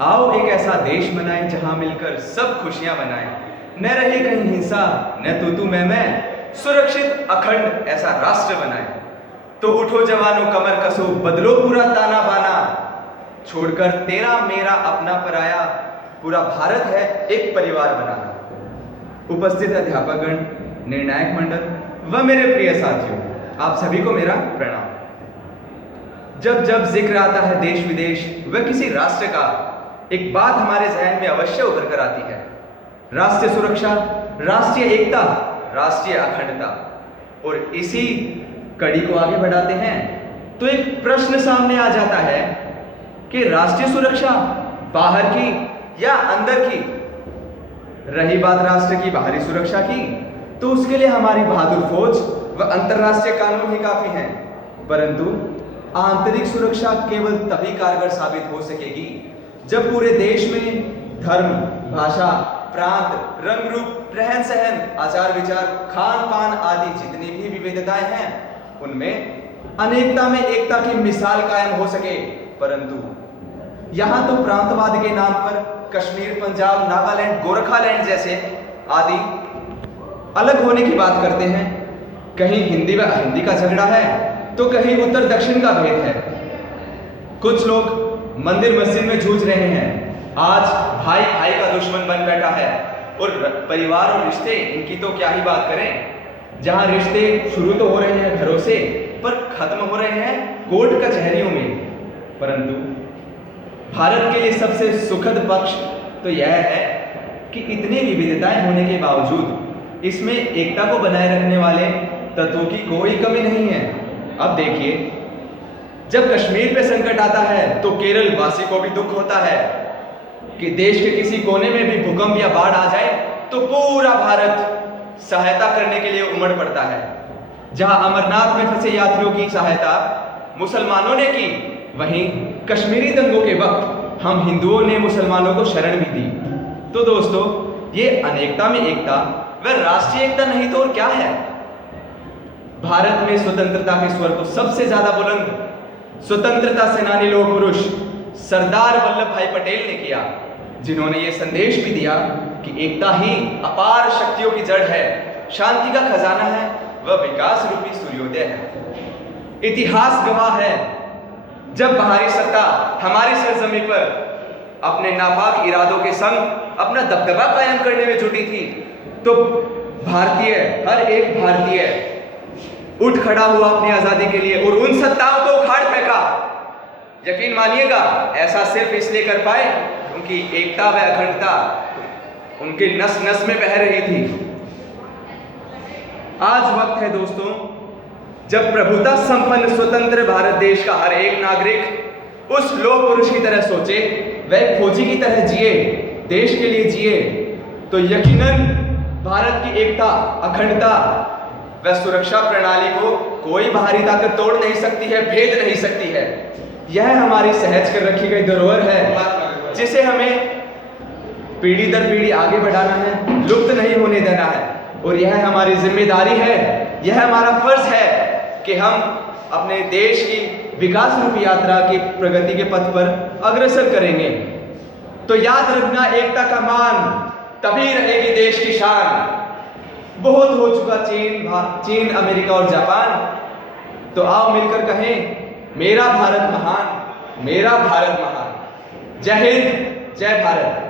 आओ एक ऐसा देश बनाएं जहां मिलकर सब खुशियां मनाएं। न रहे कहीं हिंसा, न तू मैं, सुरक्षित अखंड ऐसा राष्ट्र बनाएं। तो उठो जवानों कमर कसो, बदलो पूरा ताना बाना, छोड़कर तेरा मेरा अपना पराया, पूरा भारत है एक परिवार बनाना। उपस्थित अध्यापकगण, निर्णायक मंडल व मेरे प्रिय साथियों, आप सभी को मेरा प्रणाम। जब जब जिक्र आता है देश विदेश व किसी राष्ट्र का, एक बात हमारे जहन में अवश्य उभर कर आती है, राष्ट्रीय सुरक्षा, राष्ट्रीय एकता, राष्ट्रीय अखंडता। और इसी कड़ी को आगे बढ़ाते हैं तो एक प्रश्न सामने आ जाता है कि राष्ट्रीय सुरक्षा बाहर की या अंदर की। रही बात राष्ट्र की बाहरी सुरक्षा की, तो उसके लिए हमारी बहादुर फौज व अंतरराष्ट्रीय कानून ही काफी हैं, परंतु आंतरिक सुरक्षा केवल तभी कारगर साबित हो सकेगी जब पूरे देश में धर्म, भाषा, प्रांत, रंग रूप, रहन सहन, आचार विचार, खान पान आदि जितनी भी विविधताएं हैं, उनमें अनेकता में एकता की मिसाल कायम हो सके। परंतु यहां तो प्रांतवाद के नाम पर कश्मीर, पंजाब, नागालैंड, गोरखालैंड जैसे आदि अलग होने की बात करते हैं। कहीं हिंदी व हिंदी का झगड़ा है तो कहीं उत्तर दक्षिण का भेद है। कुछ लोग मंदिर मस्जिद में जूझ रहे हैं। आज भाई भाई का दुश्मन बन बैठा है। और परिवार और रिश्ते, इनकी तो क्या ही बात करें। जहां रिश्ते शुरू तो हो रहे हैं घरों से, पर खत्म हो रहे हैं कोर्ट कचहरियों में। परंतु भारत के लिए सबसे सुखद पक्ष तो यह है कि इतनी विविधताएं होने के बावजूद इसमें एकता को बनाए रखने वाले तत्वों की कोई कमी नहीं है। अब देखिए, जब कश्मीर पे संकट आता है तो केरल वासी को भी दुख होता है कि देश के किसी कोने में भी भूकंप या बाढ़ आ जाए तो पूरा भारत सहायता करने के लिए उमड़ पड़ता है। जहां अमरनाथ में फंसे यात्रियों की सहायता मुसलमानों ने की, वहीं कश्मीरी दंगों के वक्त हम हिंदुओं ने मुसलमानों को शरण भी दी। तो दोस्तों, ये अनेकता में एकता व राष्ट्रीय एकता नहीं तो और क्या है। भारत में स्वतंत्रता के स्वर को सबसे ज्यादा बुलंद स्वतंत्रता सेनानी लोह पुरुष सरदार वल्लभ भाई पटेल ने किया, जिन्होंने ये संदेश भी दिया कि एकता ही अपार शक्तियों की जड़ है, शांति का खजाना है व विकास रूपी सूर्योदय है। इतिहास गवाह है, जब बाहरी सत्ता हमारी सरजमी पर अपने नापाक इरादों के संग अपना दबदबा कायम करने में जुटी थी, तो भारतीय, हर एक भारतीय उठ खड़ा हुआ अपनी आजादी के लिए और उन सत्ताओं को उखाड़ फेंका। यकीन मानिएगा, ऐसा सिर्फ इसलिए कर पाए क्योंकि एकता व अखंडता उनके नस नस में बह रही थी। आज वक्त है दोस्तों, जब प्रभुता संपन्न स्वतंत्र भारत देश का हर एक नागरिक उस लोह पुरुष की तरह सोचे, वह फौजी की तरह जिए, देश के लिए जिए, तो यकीनन भारत की एकता, अखंडता व सुरक्षा प्रणाली को कोई बाहरी ताकत तोड़ नहीं सकती है, भेद नहीं सकती है। यह हमारी सहज कर रखी गई धरोहर है, जिसे हमें पीढ़ी दर पीढ़ी आगे बढ़ाना है, लुप्त नहीं होने देना है। और यह हमारी जिम्मेदारी है, यह हमारा फर्ज है कि हम अपने देश की विकास रूपी यात्रा की प्रगति के पथ पर अग्रसर करेंगे। तो याद रखना, एकता का मान तभी रहेगी देश की शान। बहुत हो चुका चीन, अमेरिका और जापान, तो आओ मिलकर कहें, मेरा भारत महान, मेरा भारत महान। जय हिंद, जय भारत।